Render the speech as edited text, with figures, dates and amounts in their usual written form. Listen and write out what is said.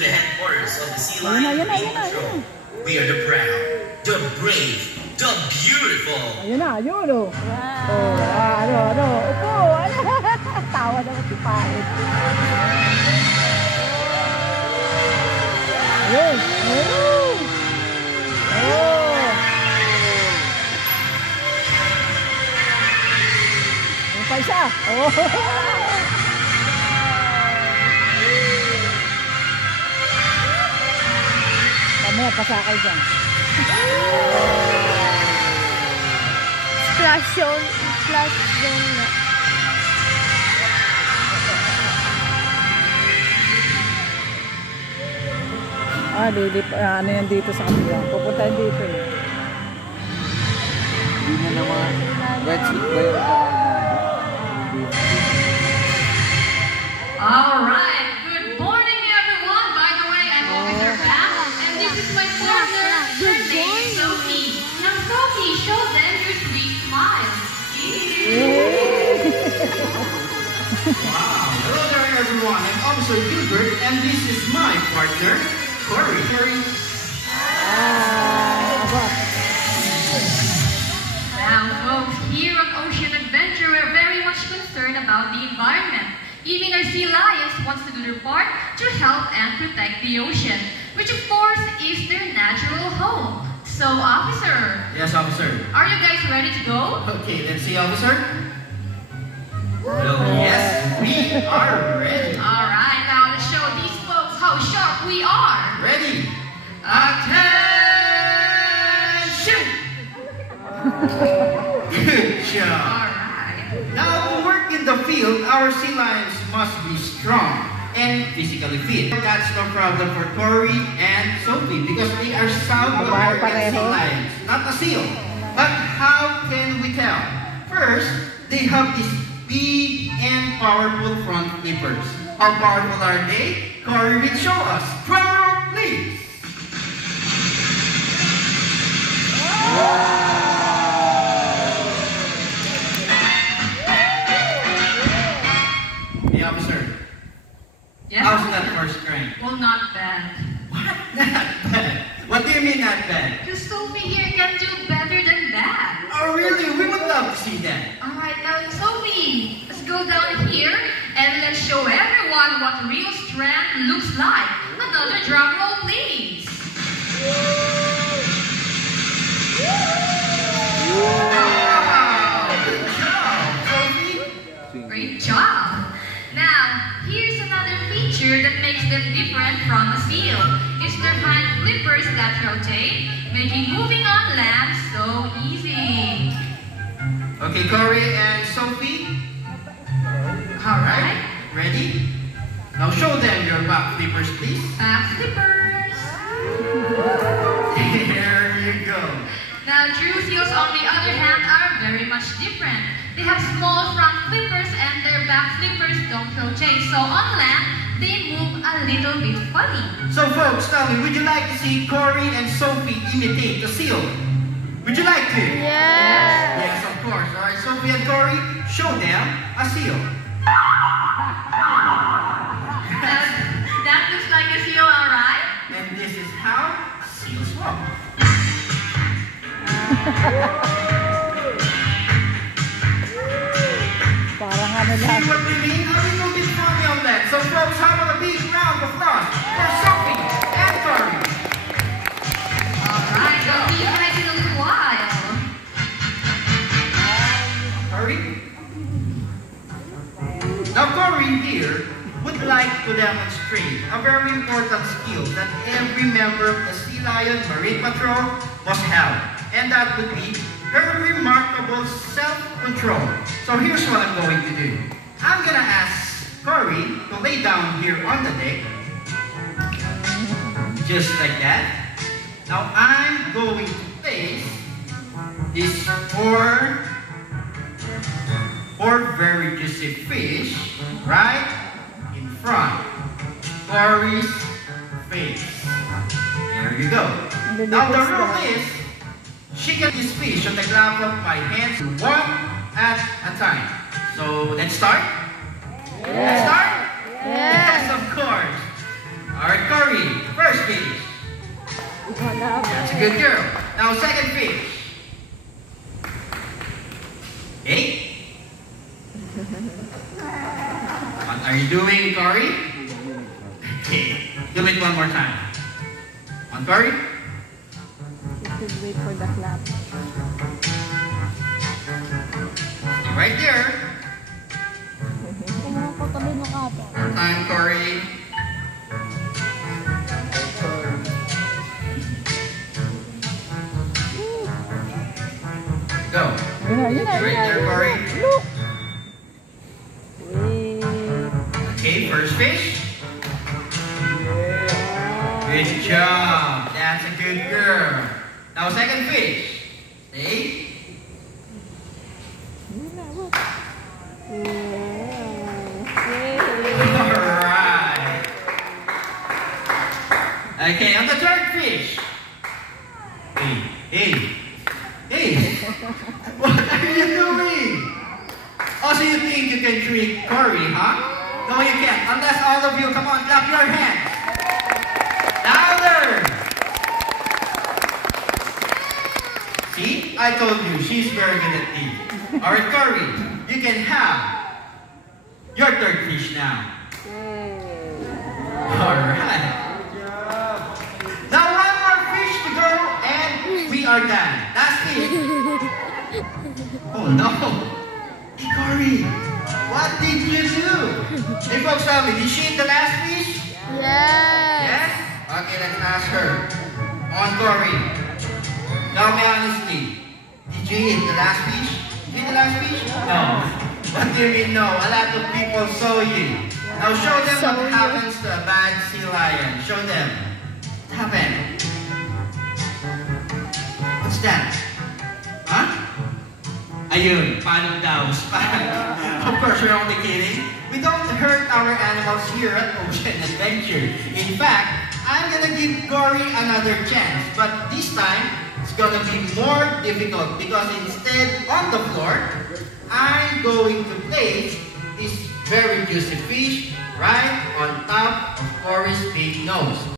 the headquarters of the Sea Lion Marine Patrol. We are the proud, the brave, the beautiful. Ayun na, ayun o. Ano, upo. Tawa naman si Pait. Ayun, ayun. Ayun pa isa. Mamaya pasakay dyan. Splash zone nga. Ano yan dito sa kanila? Pupuntahin dito eh. Hindi na naman wetsuit ba yung Alright, good morning everyone. By the way, I'm Officer Pam, and this is my partner, her name is Sophie. Now Sophie, show them your sweet smile. Wow, hello there everyone. I'm Officer Gilbert, and this is my partner, Corey. Now folks, here on Ocean Adventure, we're very much concerned about the environment. Even our sea lions wants to do their part to help and protect the ocean, which of course is their natural home. So officer. Yes, officer. Are you guys ready to go? Okay, let's see, officer. Yes, we are ready. Alright, now let's show these folks how sharp we are. Ready. Attention! Good job. Alright. Now, to work in the field, our sea lions must be strong and physically fit. That's no problem for Corey and Sophie because they are South American sea lions, not a seal. But how can we tell? First, they have these big and powerful front flippers. How powerful are they? Corey will show us. Drum roll, please. Hey, officer. Yes? How's that first strength? Well, not bad. What? Not bad. What do you mean not bad? Because Sophie here can do better than that. Oh, really? We would love to see that. Alright, now Sophie, let's go down here and let's show everyone what real strength looks like. Another drum roll, please. Wow! Good job, Sophie. Great job. Now, here's another feature that makes them different from a seal. It's their hind flippers that rotate, making moving on land so easy. Okay, Corey and Sophie. Alright. Ready? Now show them your back flippers, please. Back flippers. There you go. Now, true seals, on the other hand, are very much different. They have small front flippers and their back flippers don't rotate. So on land, they move a little bit funny. So folks, tell me, would you like to see Corey and Sophie imitate the seal? Would you like to? Yes. Yes, of course. All right, Sophie and Corey, show them a seal. That looks like a seal, alright? And this is how seals walk. Parang ano lang. See what we mean? A little bit funny on that. So folks, how about a big round of applause for Sophie and Corey? Alright, I'll see you guys in a little while. Corey? Now Corey here would like to demonstrate a very important skill that every member of the Sea Lion Marine Patrol must have. And that would be her remarkable self-control. So here's what I'm going to do. I'm gonna ask Corey to lay down here on the deck. Just like that. Now I'm going to place these four very juicy fish right in front Corey's face. There you go. Now the rule is, she can these fish on the glove of my hands one at a time. So let's start. Let's start. Yes, of course. All right, Corey. good girl. Now, second fish. Okay. What are you doing, Cory? Okay. Do it one more time. On, Cory. You should wait for the clap. Stay right there. Patabi mo ka to. One time, Cory. Go. Yun na. Right there, Cory. Look. Wait. Okay, first fish. Good job. That's a good girl. Now, second fish. Stay. Yun na, look. Alright. Okay, on the third fish. Hey. What are you doing? Oh, so you think you can trick Cory, huh? No, you can't. Unless all of you, come on, clap your hands. Louder. See? I told you, she's very good at teeth. Alright, Cory, you can have your third fish now. Alright. Now one more fish to go and we are done. Last fish. Oh no. Hey Cory, what did you do? Hey folks, tell me, did she eat the last fish? Yes. Yes? Okay, let's ask her. On Cory. Tell me honestly, did you eat the last fish? Did you eat the last fish? No. What do you mean no? A lot of people saw you. Now show them what happens to a bad sea lion. Show them. What happened? What's that? Huh? Ayun, paano daw? Of course, we're only kidding. We don't hurt our animals here at Ocean Adventure. In fact, I'm gonna give Cory another chance. But this time, it's gonna be more difficult because instead on the floor, I'm going to place this very juicy fish right on top of Cory's big nose.